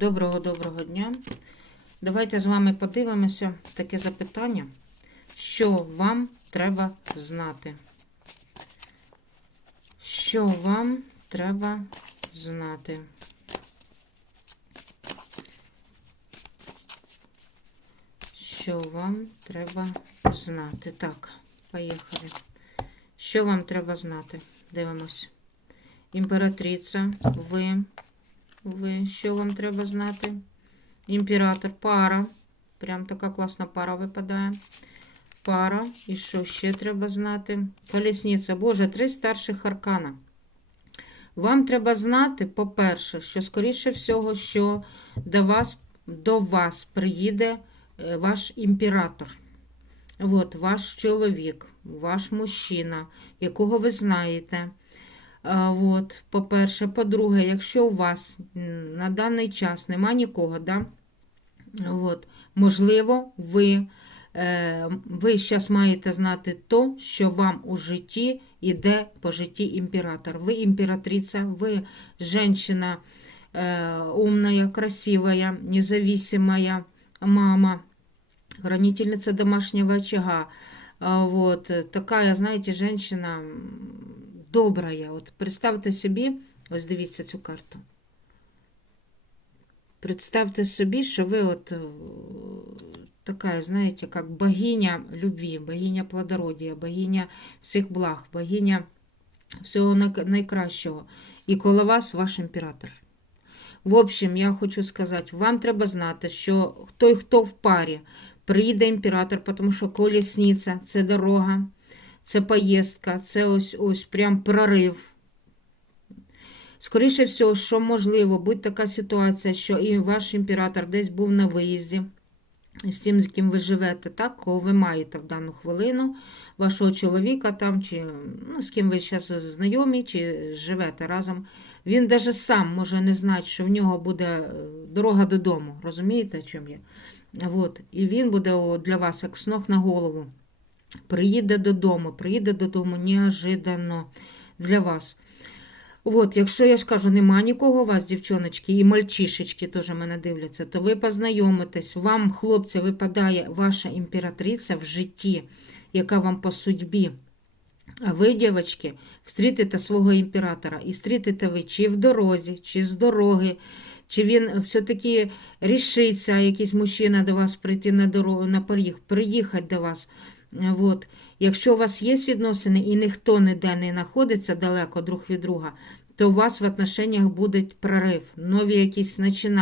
Доброго-доброго дня. Давайте з вами подивимося таке запитання, що вам треба знати. Що вам треба знати? Що вам треба знати? Так, поїхали. Що вам треба знати? Дивимось. Імператриця, ви. Ви, що вам треба знати? Імператор, пара. Прям така класна пара випадає. Пара. І що ще треба знати? Колісниця. Боже, три старших аркана. Вам треба знати, по-перше, що, скоріше всього, що до вас, до вас приїде е, ваш імператор. От, ваш чоловік, ваш мужчина, якого ви знаєте. От, по-перше, по-друге, якщо у вас на даний час нема нікого, да? От, можливо, ви, е, ви зараз маєте знати то, що вам у житті йде по житті імператор. Ви імператриця, ви жінка е, умная, красивая, независимая мама, хранительница домашнего очага. Вот, такая, знаєте, женщина добрая. От представте собі, ось дивіться цю карту. Представте собі, що ви от е, такая, знаєте, як богиня любві, богиня плодородия, богиня всіх благ, богиня всього найкращого. І коло вас ваш імператор. В общем, я хочу сказати, вам треба знати, що той, хто в парі, приїде імператор, тому що колісниця це дорога, це поїздка, це ось ось прям прорив. Скоріше всього, що можливо, будь така ситуація, що і ваш імператор десь був на виїзді з тим, з ким ви живете, так, кого ви маєте в дану хвилину, вашого чоловіка там, чи ну, з ким ви зараз знайомі, чи живете разом. Він навіть сам може не знати, що в нього буде е, дорога додому. Розумієте, чому я? От. І він буде для вас як снох на голову. Приїде додому, приїде додому неожиданно для вас. От, якщо я ж кажу, нема нікого у вас, дівчоночки, і мальчишечки теж мене дивляться, то ви познайомитесь, вам, хлопці, випадає ваша імператриця в житті, яка вам по судьбі. А ви, дівчатки, встрітите свого імператора. І встрітите ви чи в дорозі, чи з дороги, чи він все-таки рішиться, якийсь мужчина до вас прийти на дорогу, на поріг, приїхати до вас. От. Якщо у вас є відносини і ніхто ніде не знаходиться далеко друг від друга, то у вас в отношеннях буде прорив, нові якісь починання.